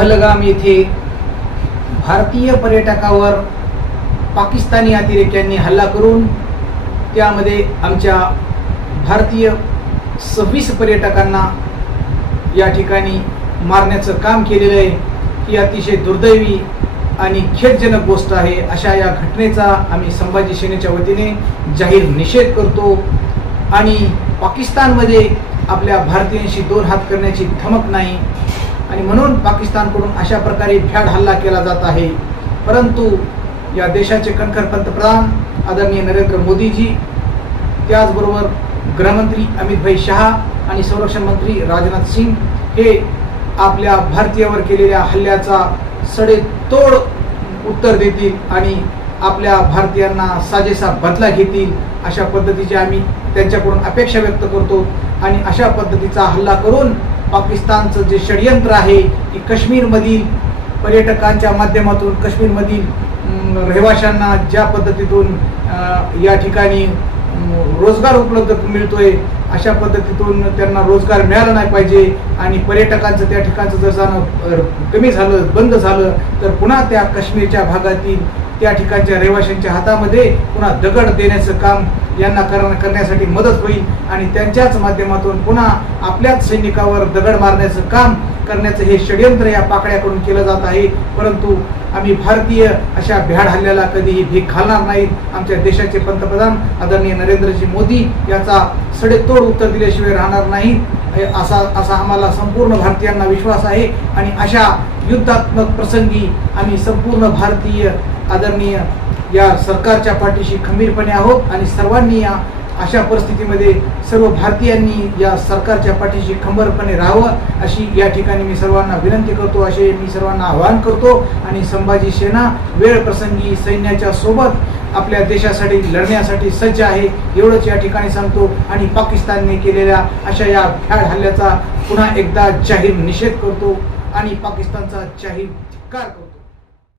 पहलगाम येथे भारतीय पर्यटकावर पाकिस्तानी अतिरेक्यांनी हल्ला करून त्यामध्ये आमच्या भारतीय 26 पर्यटकांना या ठिकाणी मारण्याचं काम केलेलं आहे। ही अतिशय दुर्दैवी आणि खेदजनक गोष्ट आहे। अशा या घटनेचा आम्ही संभाजी सेनेच्या वतीने जाहीर निषेध करतो आणि पाकिस्तानमध्ये आपल्या भारतीयांशी दोन हात करण्याची धमक नाही आणि म्हणून पाकिस्तानकडून अशा प्रकारे भ्याड हल्ला केला जात आहे। परंतु या देशाचे कणखर पंतप्रधान आदरणीय नरेंद्र मोदीजी, त्याचबरोबर गृहमंत्री अमित भाई शहा आणि संरक्षण मंत्री राजनाथ सिंग हे आपल्या भारतीयावर केलेल्या हल्ल्याचा सडेतोड उत्तर देतील आणि आपल्या भारतीयांना साजेसा बदला घेतील अशा पद्धतीची आम्ही त्यांच्याकडून अपेक्षा व्यक्त करतो। आणि अशा पद्धतीचा हल्ला करून पाकिस्तानचं जे षडयंत्र आहे की काश्मीरमधील पर्यटकांच्या माध्यमातून काश्मीरमधील रहिवाशांना ज्या पद्धतीतून या ठिकाणी रोजगार उपलब्ध मिळतोय अशा पद्धतीतून त्यांना रोजगार मिळाला नाही पाहिजे आणि पर्यटकांचं त्या ठिकाणचं जर जाणं कमी झालं, बंद झालं तर पुन्हा त्या काश्मीरच्या भागातील त्या ठिकाणच्या रहिवाशांच्या हातामध्ये पुन्हा दगड देण्याचं काम यांना करण्यासाठी मदत होईल आणि त्यांच्याच माध्यमातून पुन्हा आपल्याच सैनिकावर दगड मारण्याचं काम करण्याचं हे षडयंत्र या पाकड्याकडून केलं जात आहे। परंतु आम्ही भारतीय अशा भ्याड हल्ल्याला कधीही भीक घालणार नाहीत। आमच्या देशाचे पंतप्रधान आदरणीय नरेंद्रजी मोदी याचा सडेतोड उत्तर दिल्याशिवाय राहणार नाही असा आम्हाला संपूर्ण भारतीयांना विश्वास आहे। आणि अशा युद्धात्मक प्रसंगी आम्ही संपूर्ण भारतीय आदरणीय या सरकारच्या पाठीशी खंबीरपणे आहोत आणि सर्वांनी या अशा परिस्थितीमध्ये सर्व भारतीयांनी या सरकारच्या पाठीशी खंबीरपणे राहावं अशी या ठिकाणी मी सर्वांना विनंती करतो, असे मी सर्वांना आवाहन करतो। आणि संभाजी सेना वेळ प्रसंगी सैन्याच्या सोबत आपल्या देशासाठी लढण्यासाठी सज्ज आहे एवढंच या ठिकाणी सांगतो। आणि पाकिस्तानने केलेल्या अशा या भ्याड हल्ल्याचा पुन्हा एकदा जाहीर निषेध करतो आणि पाकिस्तानचा जाहीर धिक्कार करतो।